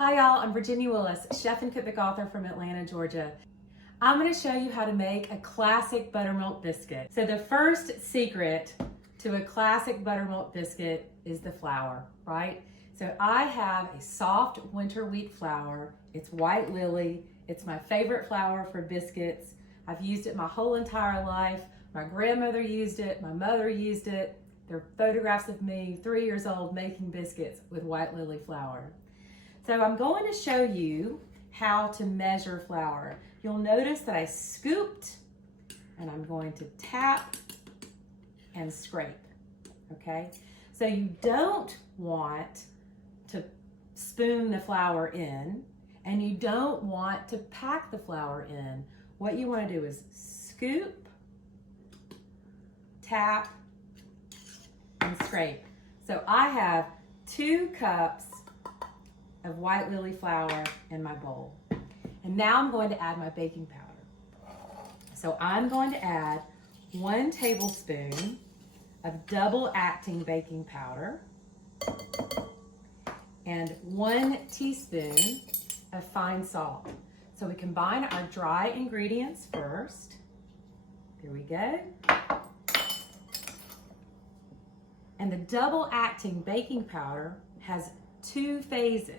Hi y'all, I'm Virginia Willis, chef and cookbook author from Atlanta, Georgia. I'm going to show you how to make a classic buttermilk biscuit. So the first secret to a classic buttermilk biscuit is the flour, right? So I have a soft winter wheat flour. It's white lily. It's my favorite flour for biscuits. I've used it my whole entire life. My grandmother used it, my mother used it. There are photographs of me, 3 years old, making biscuits with white lily flour. So I'm going to show you how to measure flour. You'll notice that I scooped and I'm going to tap and scrape, okay? So you don't want to spoon the flour in and you don't want to pack the flour in. What you want to do is scoop, tap, and scrape. So I have 2 cups of white lily flour in my bowl. And now I'm going to add my baking powder. So I'm going to add 1 tablespoon of double acting baking powder and 1 teaspoon of fine salt. So we combine our dry ingredients first. Here we go. And the double acting baking powder has 2 phases.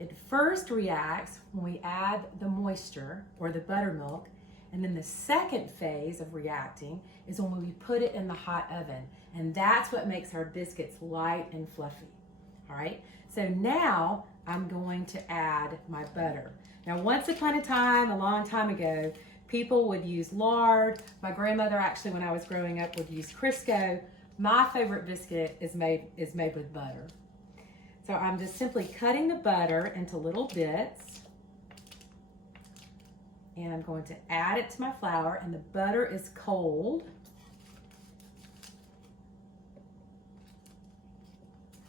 It first reacts when we add the moisture or the buttermilk, and then the second phase of reacting is when we put it in the hot oven, and that's what makes our biscuits light and fluffy. All right, so now I'm going to add my butter. Now, once upon a time, a long time ago, people would use lard. My grandmother actually, when I was growing up, would use Crisco. My favorite biscuit is made with butter. So I'm just simply cutting the butter into little bits, and I'm going to add it to my flour, and the butter is cold.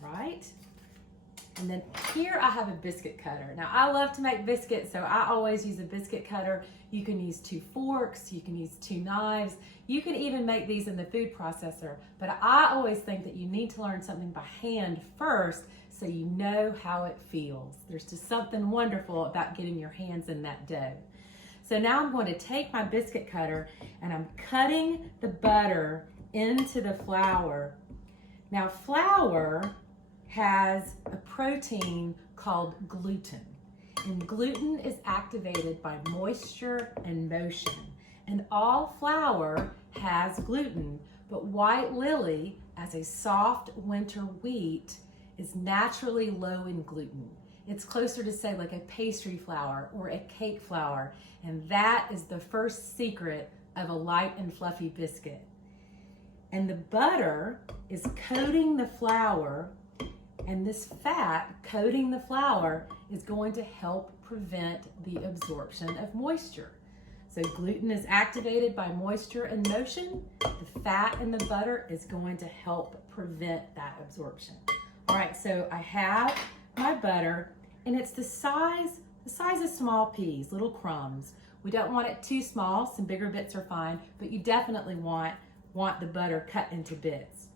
Right? And then here I have a biscuit cutter. Now I love to make biscuits, so I always use a biscuit cutter. You can use 2 forks, you can use 2 knives, you can even make these in the food processor, but I always think that you need to learn something by hand first so you know how it feels. There's just something wonderful about getting your hands in that dough. So now I'm going to take my biscuit cutter and I'm cutting the butter into the flour. Now flour has a protein called gluten, and gluten is activated by moisture and motion. And all flour has gluten, but white lily, as a soft winter wheat, is naturally low in gluten. It's closer to, say, like a pastry flour or a cake flour, and that is the first secret of a light and fluffy biscuit. And the butter is coating the flour, and this fat coating the flour is going to help prevent the absorption of moisture. So gluten is activated by moisture and motion. The fat in the butter is going to help prevent that absorption. All right, so I have my butter, and it's the size of small peas, little crumbs. We don't want it too small. Some bigger bits are fine, but you definitely want the butter cut into bits.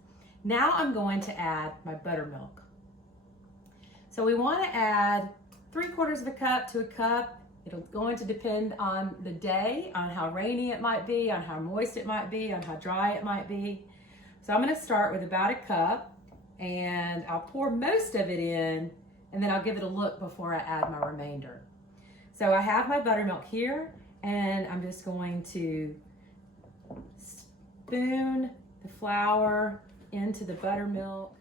Now I'm going to add my buttermilk. So we want to add 3/4 of a cup to a cup. It'll going to depend on the day, on how rainy it might be, on how moist it might be, on how dry it might be. So I'm going to start with about a cup, and I'll pour most of it in, and then I'll give it a look before I add my remainder. So I have my buttermilk here, and I'm just going to spoon the flour into the buttermilk.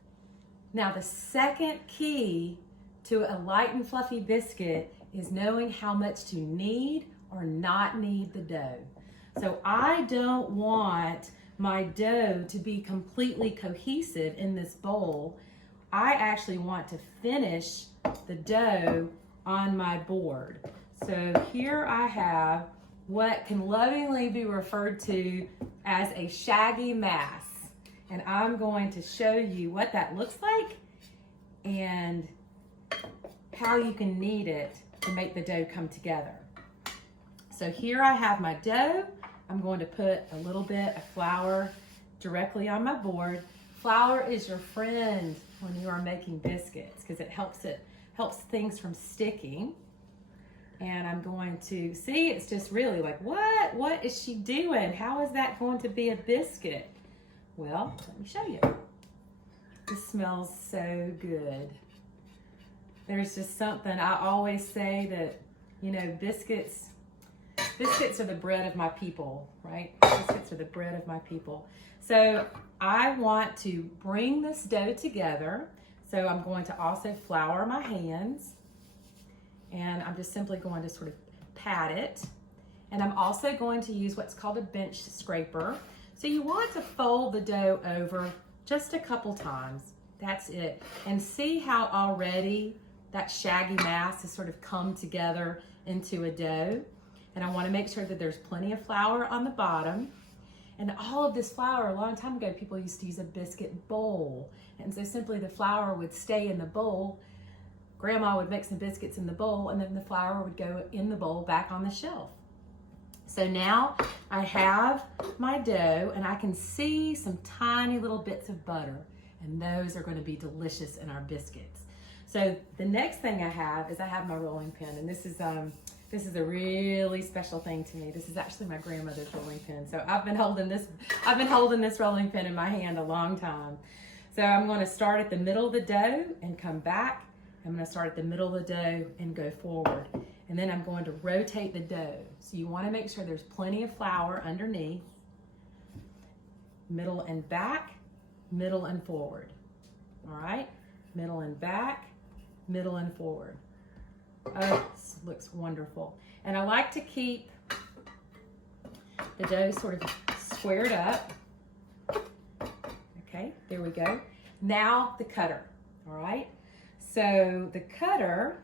Now the second key to a light and fluffy biscuit is knowing how much to knead or not knead the dough. So I don't want my dough to be completely cohesive in this bowl. I actually want to finish the dough on my board. So here I have what can lovingly be referred to as a shaggy mass. And I'm going to show you what that looks like and how you can knead it to make the dough come together. So here I have my dough. I'm going to put a little bit of flour directly on my board. Flour is your friend when you are making biscuits because it helps helps things from sticking. And I'm going to, see, it's just really like, what is she doing? How is that going to be a biscuit? Well, let me show you. This smells so good. There's just something, I always say that, you know, biscuits are the bread of my people, right? Biscuits are the bread of my people. So I want to bring this dough together. So I'm going to also flour my hands. And I'm just simply going to sort of pat it. And I'm also going to use what's called a bench scraper. So you want to fold the dough over just a couple times. That's it. And see how already that shaggy mass has sort of come together into a dough. And I want to make sure that there's plenty of flour on the bottom. And all of this flour, a long time ago, people used to use a biscuit bowl. And so simply the flour would stay in the bowl. Grandma would make some biscuits in the bowl, and then the flour would go in the bowl back on the shelf. So now I have my dough, and I can see some tiny little bits of butter, and those are going to be delicious in our biscuits. So the next thing I have is I have my rolling pin, and this is a really special thing to me. This is actually my grandmother's rolling pin. So I've been holding this rolling pin in my hand a long time. So I'm going to start at the middle of the dough and come back. I'm going to start at the middle of the dough and go forward. And then I'm going to rotate the dough. So you want to make sure there's plenty of flour underneath. Middle and back, middle and forward. All right? Middle and back, middle and forward. Oh, this looks wonderful. And I like to keep the dough sort of squared up. Okay, there we go. Now the cutter, all right? So the cutter,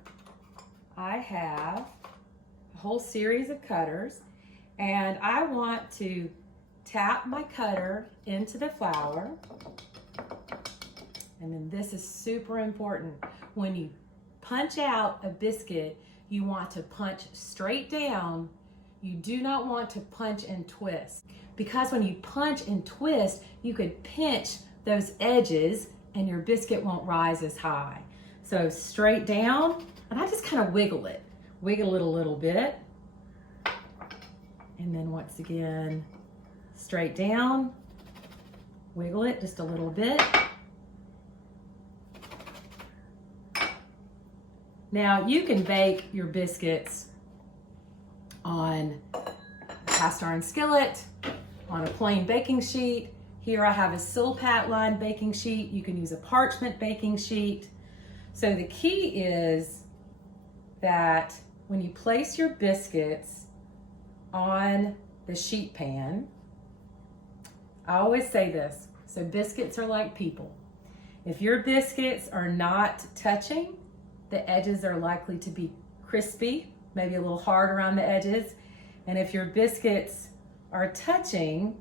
I have a whole series of cutters, and I want to tap my cutter into the flour. And then this is super important. When you punch out a biscuit, you want to punch straight down. You do not want to punch and twist, because when you punch and twist, you could pinch those edges and your biscuit won't rise as high. So straight down, and I just kind of wiggle it a little bit. And then once again, straight down, wiggle it just a little bit. Now you can bake your biscuits on a cast iron skillet, on a plain baking sheet. Here I have a Silpat lined baking sheet. You can use a parchment baking sheet. So the key is that when you place your biscuits on the sheet pan, I always say this, so biscuits are like people. If your biscuits are not touching, the edges are likely to be crispy, maybe a little hard around the edges. And if your biscuits are touching,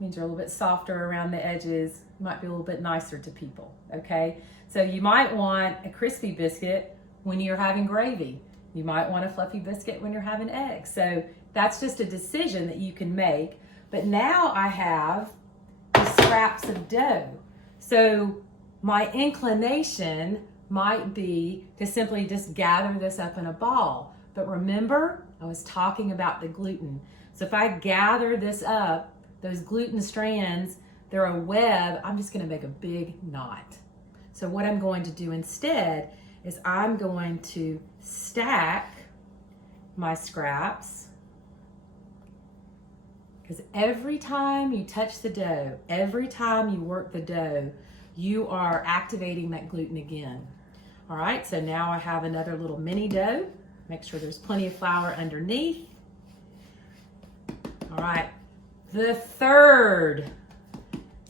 means you're a little bit softer around the edges, you might be a little bit nicer to people, okay? So you might want a crispy biscuit when you're having gravy. You might want a fluffy biscuit when you're having eggs. So that's just a decision that you can make. But now I have the scraps of dough. So my inclination might be to simply just gather this up in a ball. But remember, I was talking about the gluten. So if I gather this up, those gluten strands, they're a web, I'm just gonna make a big knot. So what I'm going to do instead is I'm going to stack my scraps, because every time you touch the dough, every time you work the dough, you are activating that gluten again. All right, so now I have another little mini dough. Make sure there's plenty of flour underneath. All right, the third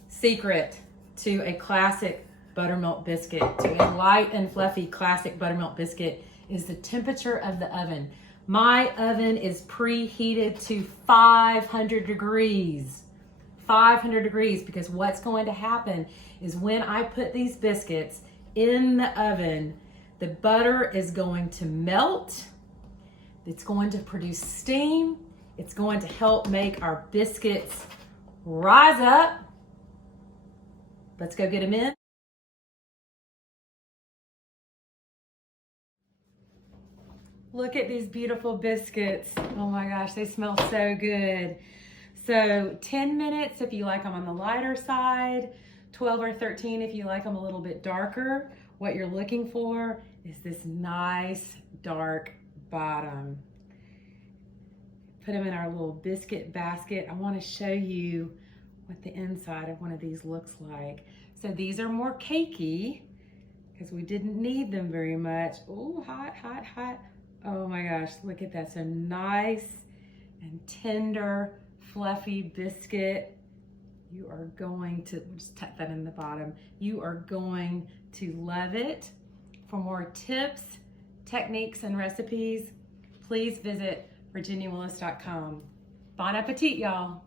secret to a classic buttermilk biscuit, to a light and fluffy classic buttermilk biscuit, is the temperature of the oven. My oven is preheated to 500 degrees. 500 degrees, because what's going to happen is when I put these biscuits in the oven, the butter is going to melt. It's going to produce steam. It's going to help make our biscuits rise up. Let's go get them in. Look at these beautiful biscuits. Oh my gosh, they smell so good. So 10 minutes if you like them on the lighter side, 12 or 13 if you like them a little bit darker. What you're looking for is this nice dark bottom. Put them in our little biscuit basket. I want to show you what the inside of one of these looks like. So these are more cakey because we didn't need them very much. Oh, hot, hot, hot. Oh my gosh, look at that. So nice and tender, fluffy biscuit. You are going to, just tuck that in the bottom. You are going to love it. For more tips, techniques, and recipes, please visit virginiawillis.com. Bon appetit, y'all.